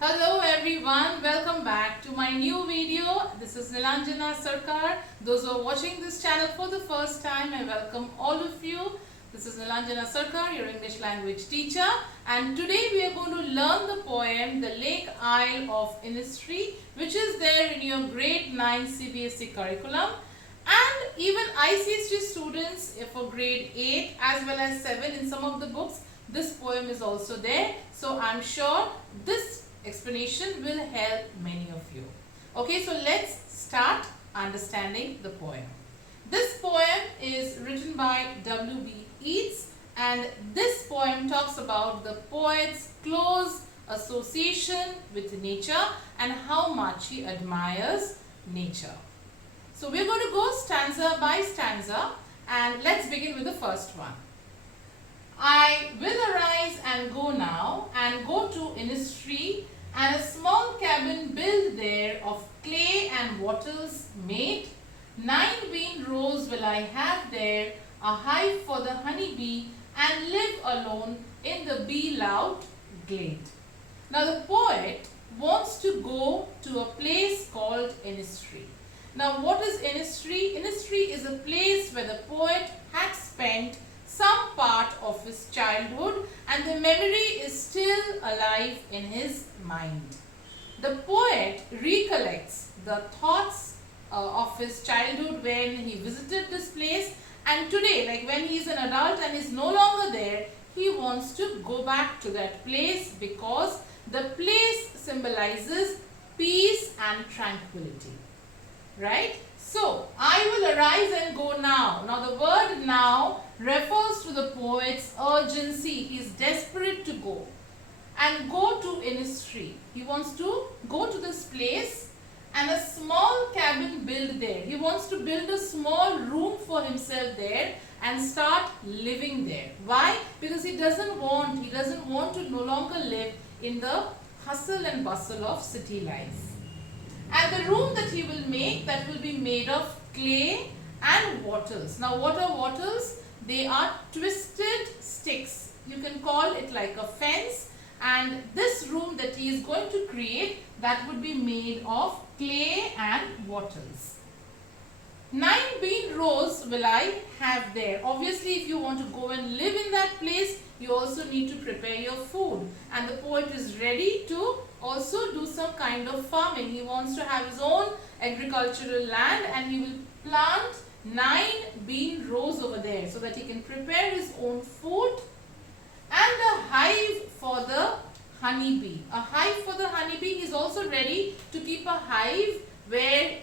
Hello everyone, welcome back to my new video. This is Nilanjana Sarkar. Those who are watching this channel for the first time, I welcome all of you. This is Nilanjana Sarkar, your English language teacher, and today we are going to learn the poem The Lake Isle of Innisfree, which is there in your grade 9 CBSE curriculum, and even ICSE students for grade 8 as well as 7 in some of the books. This poem is also there, so I'm sure this explanation will help many of you. Okay, so let's start understanding the poem. This poem is written by W.B. Yeats, and this poem talks about the poet's close association with nature and how much he admires nature. So we're going to go stanza by stanza, and let's begin with the first one. I will arise and go now, and go to Innisfree, and a small cabin built there of clay and wattles made. 9 bean rows will I have there, a hive for the honey bee, and live alone in the bee-loud glade. Now the poet wants to go to a place called Innisfree. Now what is Innisfree? Innisfree is a place where the poet had spent some part of his childhood, and the memory is still alive in his mind. The poet recollects the thoughts of his childhood when he visited this place, and today, like when he is an adult and is no longer there, he wants to go back to that place because the place symbolizes peace and tranquility. Right? So, I will arise and go now. Now the word now refers to the poet's urgency. He is desperate to go. And go to Innisfree. He wants to go to this place and a small cabin built there. He wants to build a small room for himself there and start living there. Why? Because he doesn't want to no longer live in the hustle and bustle of city life. And the room that he will make, that will be made of clay and wattles. Now what are wattles? They are twisted sticks. You can call it like a fence. And this room that he is going to create, that would be made of clay and wattles. 9 bean rows will I have there. Obviously, if you want to go and live in that place, you also need to prepare your food. And the poet is ready to also do some kind of farming. He wants to have his own agricultural land, and he will plant 9 bean rows over there so that he can prepare his own food, and a hive for the honeybee. A hive for the honeybee. He is also ready to keep a hive where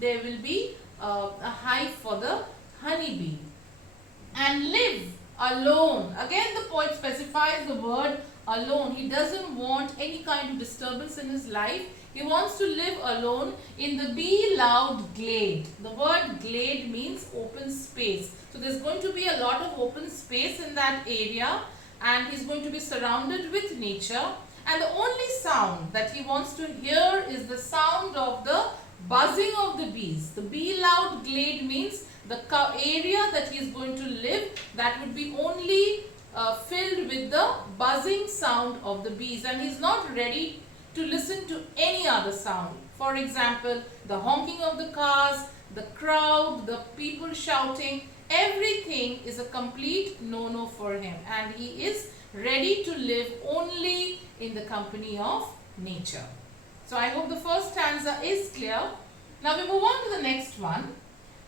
there will be a hive for the honeybee, and live alone. Again, the poet specifies the word alone. He doesn't want any kind of disturbance in his life. He wants to live alone in the bee-loud glade. The word glade means open space. So there's going to be a lot of open space in that area, and he's going to be surrounded with nature. And the only sound that he wants to hear is the sound of the buzzing of the bees. The bee-loud glade means the area that he is going to live, that would be only filled with the buzzing sound of the bees, and he's not ready to listen to any other sound. For example, the honking of the cars, the crowd, the people shouting, everything is a complete no-no for him, and he is ready to live only in the company of nature. So I hope the first stanza is clear. Now we move on to the next one.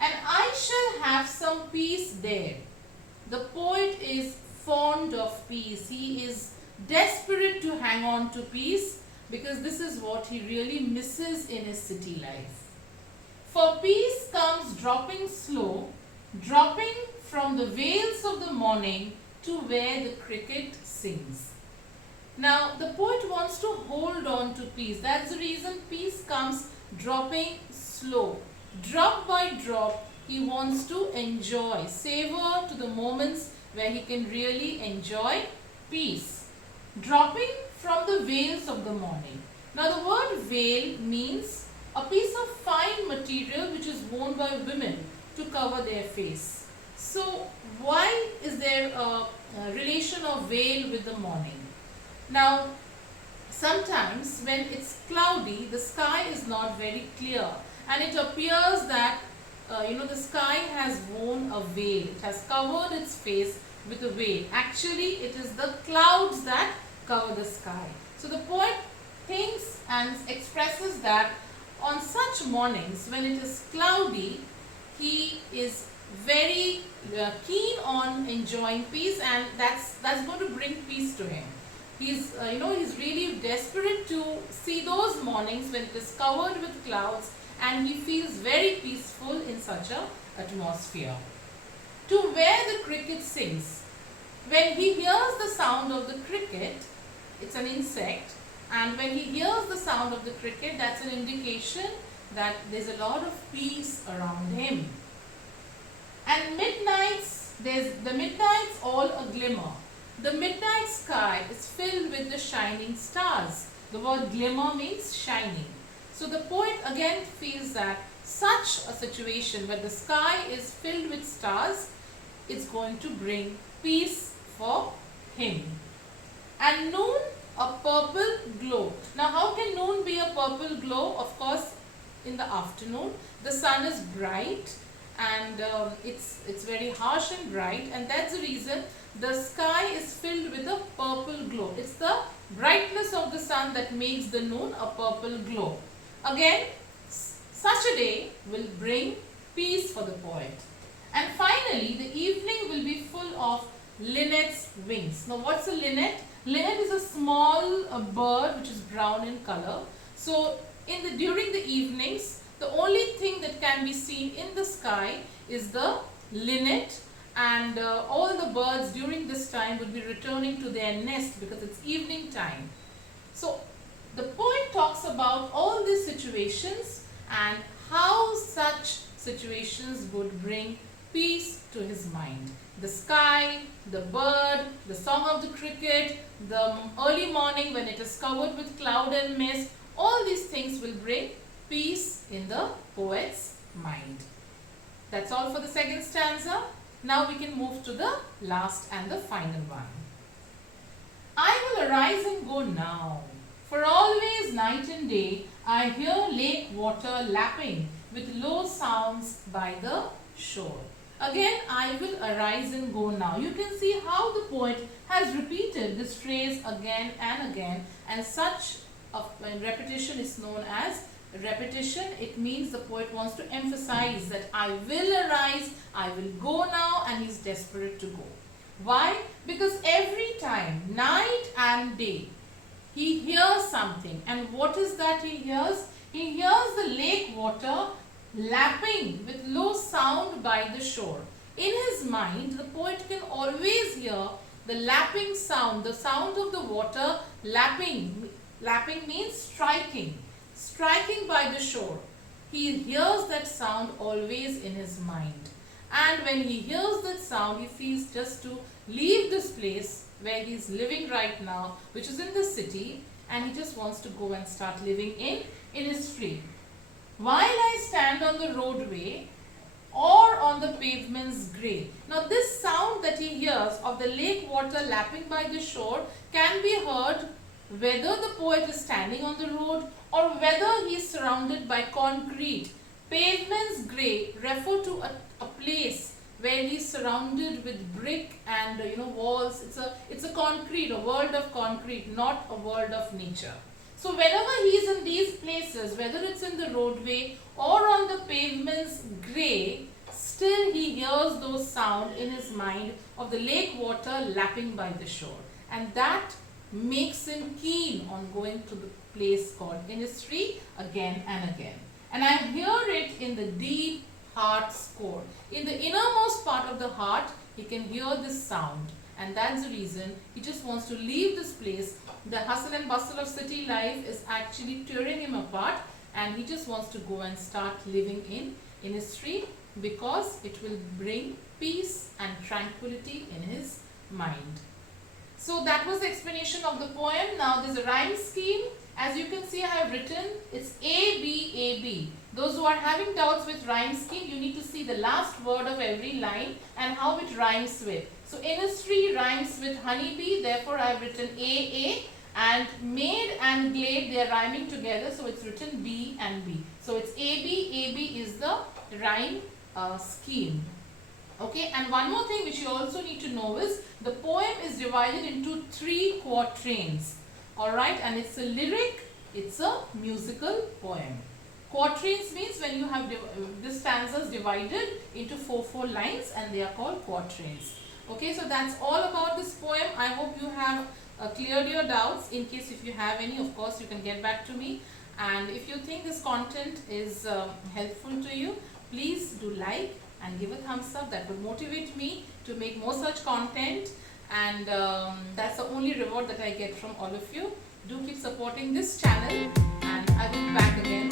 And I shall have some peace there. The poet is fond of peace. He is desperate to hang on to peace because this is what he really misses in his city life. For peace comes dropping slow, dropping from the vales of the morning to where the cricket sings. Now the poet wants to hold on to peace. That's the reason peace comes dropping slow. Drop by drop, he wants to enjoy, savor to the moments where he can really enjoy peace. Dropping from the vales of the morning. Now the word veil means a piece of fine material which is worn by women to cover their face. So why is there a relation of veil with the morning? Now Sometimes when it's cloudy, the sky is not very clear, and it appears that the sky has worn a veil. It has covered its face with a veil. Actually, it is the clouds that cover the sky. So the poet thinks and expresses that on such mornings when it is cloudy, he is very keen on enjoying peace, and that's going to bring peace to him. He's he's really desperate to see those mornings when it is covered with clouds, and he feels very peaceful in such a atmosphere. To where the cricket sings. When he hears the sound of the cricket, it's an insect, and when he hears the sound of the cricket, that's an indication that there's a lot of peace around him. And midnights, the midnights all a glimmer. The midnight sky is filled with the shining stars. The word glimmer means shining. So the poet again feels that such a situation where the sky is filled with stars is going to bring peace for him. And noon, a purple glow. Now how can noon be a purple glow? Of course, in the afternoon, the sun is bright, and it's very harsh and bright, and that's the reason the sky is filled with a purple glow. It's the brightness of the sun that makes the noon a purple glow. Again, such a day will bring peace for the poet. And finally, the evening will be full of linnet's wings. Now what's a linnet? Linnet is a small bird which is brown in color. So during the evenings, the only thing that can be seen in the sky is the linnet, and all the birds during this time will be returning to their nest because it's evening time. So the poet talks about all these situations and how such situations would bring peace to his mind. The sky, the bird, the song of the cricket, the early morning when it is covered with cloud and mist, all these things will bring peace in the poet's mind. That's all for the second stanza. Now we can move to the last and the final one. I will arise and go now, for always night and day I hear lake water lapping with low sounds by the shore. Again, I will arise and go now. You can see how the poet has repeated this phrase again and again, and such a repetition is known as repetition. It means the poet wants to emphasize that I will arise, I will go now, and he's desperate to go. Why? Because every time, night and day, he hears something. And what is that he hears? He hears the lake water lapping with low sound by the shore. In his mind, the poet can always hear the lapping sound, the sound of the water lapping. Lapping means striking. Striking by the shore. He hears that sound always in his mind. And when he hears that sound, he feels just to leave this place where he is living right now, which is in the city, and he just wants to go and start living in Innisfree. While I stand on the roadway or on the pavement's grey. Now this sound that he hears of the lake water lapping by the shore can be heard whether the poet is standing on the road or whether he is surrounded by concrete. Pavement's grey refer to a place where he is surrounded with brick and walls. It's a concrete, a world of concrete, not a world of nature. So whenever he is in these places, whether it's in the roadway or on the pavement's grey, still he hears those sounds in his mind of the lake water lapping by the shore. And that makes him keen on going to the place called Innisfree again and again. And I hear it in the deep heart's core. In the innermost part of the heart, he can hear this sound. And that's the reason he just wants to leave this place. The hustle and bustle of city life is actually tearing him apart, and he just wants to go and start living in Innisfree because it will bring peace and tranquility in his mind. So that was the explanation of the poem. Now there's a rhyme scheme. As you can see, I have written it's A, B, A, B. Those who are having doubts with rhyme scheme, you need to see the last word of every line and how it rhymes with. So Innisfree rhymes with honeybee, therefore I have written A, And made and glade, they are rhyming together, so it's written B and B. So it's AB is the rhyme scheme. Okay, and one more thing which you also need to know is the poem is divided into 3 quatrains. Alright, and it's a lyric, it's a musical poem. Quatrains means when you have this stanza is divided into 4 lines, and they are called quatrains. Okay, so that's all about this poem. I hope you have cleared your doubts. In case if you have any, of course you can get back to me. And if you think this content is helpful to you, please do like and give a thumbs up. That will motivate me to make more such content, and that's the only reward that I get from all of you. Do keep supporting this channel, and I will be back again